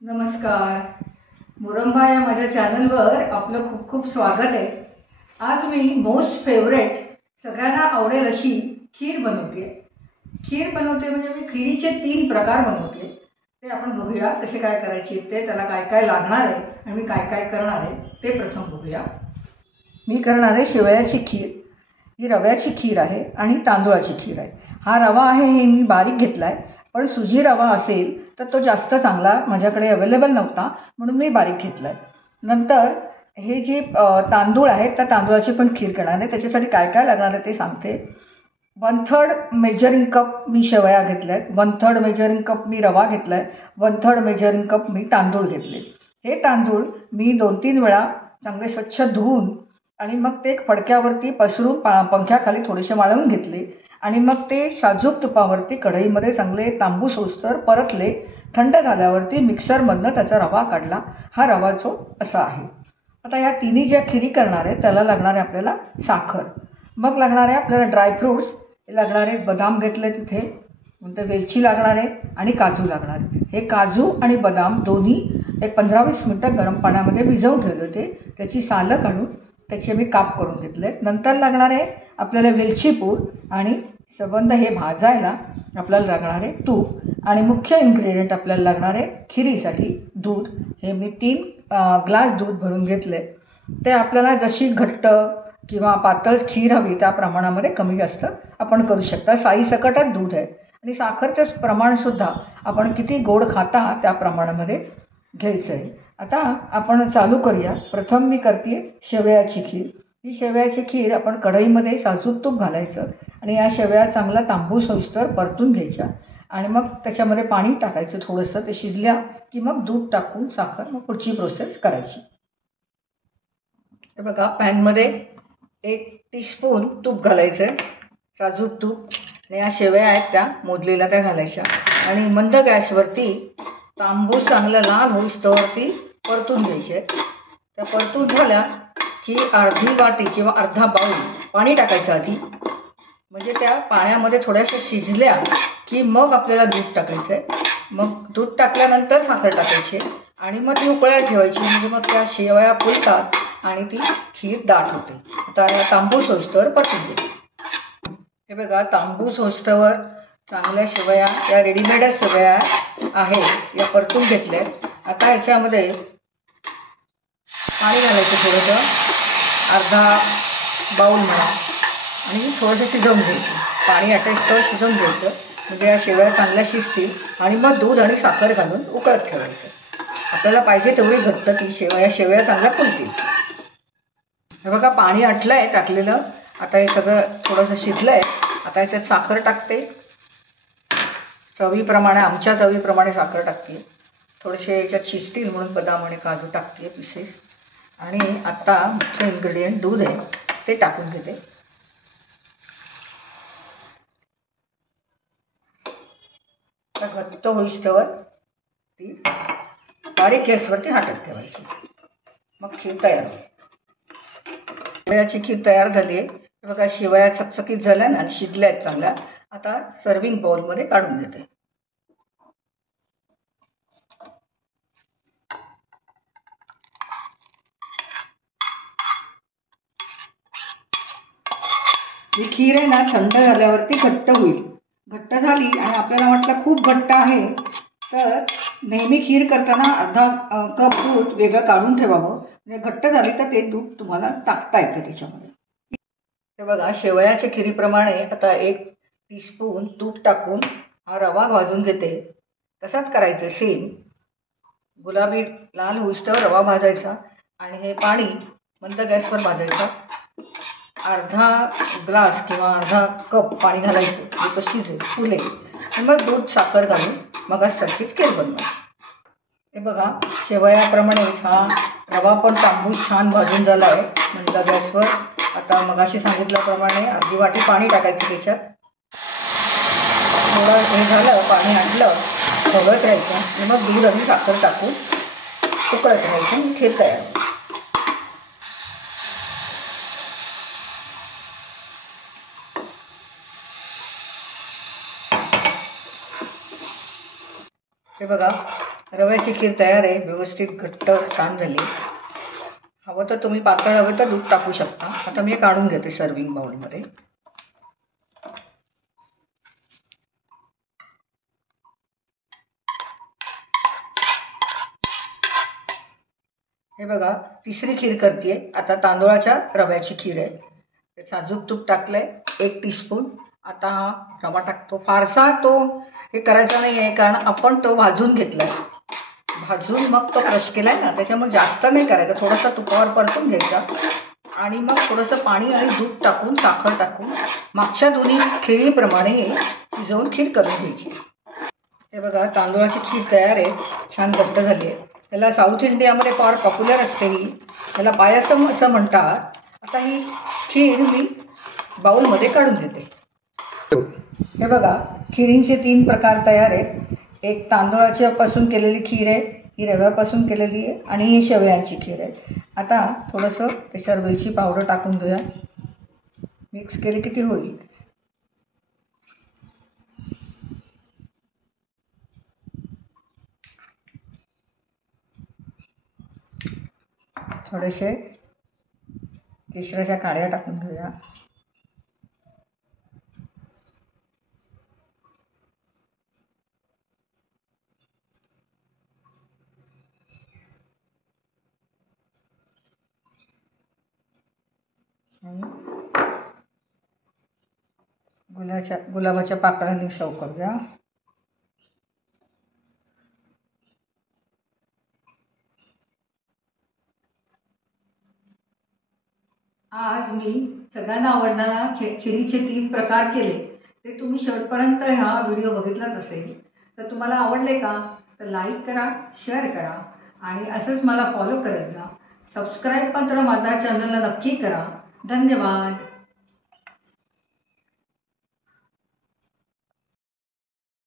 नमस्कार. मुरंबा या माझ्या चॅनलवर आपलं खूप खूप स्वागत आहे. आज मी मोस्ट फेवरेट सगळ्यांना आवडेल अशी खीर बनवते. खीर बनवते म्हणजे मी खिरीचे 3 प्रकार बनवते. ते आपण बघूया कसे काय करायची ते, त्याला काय काय लागणार आहे आणि मी काय काय करणार आहे ते प्रथम बघूया. मी करणार आहे शेवयाची खीर. ही रव्याची खीर आहे आणि तांदूळाची खीर आहे. हा रवा आहे हे मी बारीक घेतला आहे, पण सुजी रवा असेल तर तो जास्त चांगला, माझ्याकडे अवेलेबल नव्हता म्हणून मी बारीक घेतला आहे. नंतर हे जे तांदूळ आहेत त्या तांदूळाची पण खीर करणार आहे. त्याच्यासाठी काय काय लागणार आहे ते सांगते. 1/3 मेजरिंग कप मी शेवया घेतल्या आहेत, 1/3 मेजरिंग कप मी रवा घेतला आहे, 1/3 मेजरिंग कप मी तांदूळ घेतले. हे तांदूळ मी 2-3 वेळा चांगले स्वच्छ धुवून आणि मग ते फडक्यावरती पसरून पंख्याखाली थोडेसे वाळवून घेतले आणि मग ते साजूक तुपावरती कढईमध्ये चांगले तांबूस होईस्तोवर परतले. थंड झाल्यावरती मिक्सरमधनं त्याचा रवा काढला. हा रवा जो असा आहे. आता या तिन्ही ज्या खिरी करणार आहे त्याला लागणार आहे आपल्याला साखर, मग लागणार आहे आपल्याला ड्रायफ्रूट्स लागणार आहे. बदाम घेतले तिथे, नंतर वेलची लागणार आहे आणि काजू लागणार आहे. हे काजू आणि बदाम दोन्ही एक 15-20 मिनटं गरम पाण्यामध्ये भिजवून ठेवले होते. त्याची सालं काढून त्याचे मी काप करून घेतले. नंतर लागणार आहे आपल्याला वेलची पूड आणि संबंध हे भाजायला आपल्याला लागणार आहे तूप आणि मुख्य इन्ग्रेडियंट आपल्याला लागणार आहे खिरीसाठी दूध. हे मी 3 ग्लास दूध भरून घेतले. ते आपल्याला जशी घट्ट किंवा पातळ खीर हवी त्या प्रमाणामध्ये कमी जास्त आपण करू शकता. साईसकटच दूध आहे आणि साखरचं प्रमाणसुद्धा आपण किती गोड खाता त्या प्रमाणामध्ये घ्यायचं आहे. आता आपण चालू करूया. प्रथम मी करते शेवयाची खीर. ही शेवयाची खीर आपण कढईमध्ये साजूक तूप घालायचं आणि या शेवया चांगला तांबूस होईस्तोवर परतून घ्यायच्या आणि मग त्याच्यामध्ये पाणी टाकायचं थोडंसं. ते शिजल्या की मग दूध टाकून साखर, मग पुढची प्रोसेस करायची. हे बघा, पॅनमध्ये 1 टीस्पून तूप घालायचं आहे, साजूक तूप. आणि या शेवया आहेत त्या मोदलेल्या त्या घालायच्या आणि मंद गॅसवरती तांबूस चांगलं लाल होईस्तोवरती परतून घ्यायचे. त्या परतून झाल्या की अर्धी वाटी किंवा अर्धा बाऊल पाणी टाकायचं आधी. म्हणजे त्या पाण्यामध्ये थोड्याशा शिजल्या की मग आपल्याला दूध टाकायचं आहे. मग दूध टाकल्यानंतर साखर टाकायची आणि मग ती उकळायला ठेवायची. म्हणजे मग त्या शेवया फुलतात आणि ती खीर दाट होते. आता या तांबूस होईस्तोवर परतून घ्यायची. हे बघा, तांबूस होईस्तोवर चांगल्या शेवया, या रेडीमेडच शेवया आहे, या परतून घेतल्या. आता याच्यामध्ये पाणी घालायचं थोडंसं, अर्धा बाऊल म्हणा, आणि थोडंसं शिजवून घ्यायचं. पाणी आटेस्तोवर शिजवून घ्यायचं म्हणजे या शेवया चांगल्या शिजतील आणि मग दूध आणि साखर घालून उकळत ठेवायचं. आपल्याला पाहिजे तेवढी घट्ट ती शेवया चांगल्या फुलतील. हे बघा, पाणी आटलं आहे टाकलेलं. आता हे सगळं थोडंसं शिजलं आहे. आता याच्यात साखर टाकते चवीप्रमाणे, आमच्या चवीप्रमाणे साखर टाकते. थोडेसे याच्यात शिजतील म्हणून बदाम आणि काजू टाकते पीसेस. आणि आता मुख्य इन्ग्रेडियंट दूध आहे ते टाकून घेते. आता घट्ट होईस्तोवर ती बारीक गॅसवरती हाटत ठेवायची. मग खीर तयार होईल. शेवयाची खीर तयार झाली आहे. बघा, शेवया चकचकीत झाल्या ना, शिजल्या आहेत चांगल्या. आता सर्विंग बाउलमध्ये काढून देते. ही खीर आहे ना, थंड झाल्यावरती घट्ट होईल. घट्ट झाली आणि आपल्याला वाटलं खूप घट्ट आहे तर नेहमी खीर करताना अर्धा कप दूध वेगळं काढून ठेवावं. म्हणजे घट्ट झाली तर ते दूध तुम्हाला टाकता येतं त्याच्यामध्ये. हे बघा, शेवयाच्या खिरीप्रमाणे आता 1 टीस्पून तूप टाकून हा रवा भाजून घेते. तसाच करायचं सेम. गुलाबी लाल होईस्तोवर रवा भाजायचा आणि हे पाणी मंद गॅसवर भाजायचं. अर्धा ग्लास किंवा अर्धा कप पाणी घालायचं, जे तो शिजेल, फुलेल आणि मग दूध साखर घालून मगाचसारखीच खीर बनवायची. हे बघा, शेवयाप्रमाणेच हा रवा पण तांबूस छान भाजून झाला आहे मंद गॅसवर. आता मगाशी सांगितल्याप्रमाणे अर्धी वाटी पाणी टाकायचं त्याच्यात. थोडं हे झालं, पाणी आटलं, ढवळत राहायचं आणि मग दूध आणि साखर टाकून उकळत राहायचं आणि खीर तयार. हे बघा, रव्याची खीर तयार आहे, व्यवस्थित घट्ट छान झाली. हवं तर तुम्ही पातळ हवं तर दूध टाकू शकता. आता मी काढून घेते सर्विंग बाउलमध्ये. हे बघा, तिसरी खीर करते. आता तांदूळाच्या रव्याची खीर आहे. साजूक तूप टाकलंय 1 टीस्पून. आता हा रवा टाकतो. फारसा तो हे करायचा नाही आहे, कारण आपण तो भाजून घेतलाय. भाजून मग तो क्रश केलाय ना, त्याच्यामुळे जास्त नाही करायचा. थोडासा तुपावर परतून घ्यायचा आणि मग थोडंसं पाणी आणि दूध टाकून साखर टाकून मागच्या दोन्ही खिरीप्रमाणे शिजवून खीर करून घ्यायची. हे बघा, तांदूळाची खीर तयार आहे, छान घट्ट झाली आहे. त्याला साऊथ इंडियामध्ये फार पॉप्युलर असते ही. त्याला पायसम असं म्हणतात. आता ही खीर मी बाउलमध्ये काढून देते. हे बघा, खिरींचे 3 प्रकार तयार आहेत. एक तांदूळाच्या पासून केलेली खीर आहे, ही रव्यापासून केलेली आहे आणि ही शेवयांची खीर आहे. आता थोडंसं त्याच्यावर वेलची पावडर टाकून घेऊया. मिक्स केली की ती होईल. थोडेसे केशराच्या काड्या टाकून घेऊया. गुलाबाच्या पाकळ्यांनी सर्व करूया. आज मी सगळ्यांना आवडणारा खिरीचे 3 प्रकार केले. ते तुम्ही शेवटपर्यंत हा व्हिडिओ बघितलाच असेल. तर तुम्हाला आवडले का? तर लाईक करा, शेअर करा आणि असंच मला फॉलो करत जा. सबस्क्राईब पण तर माझ्या चॅनलला नक्की करा. धन्यवाद.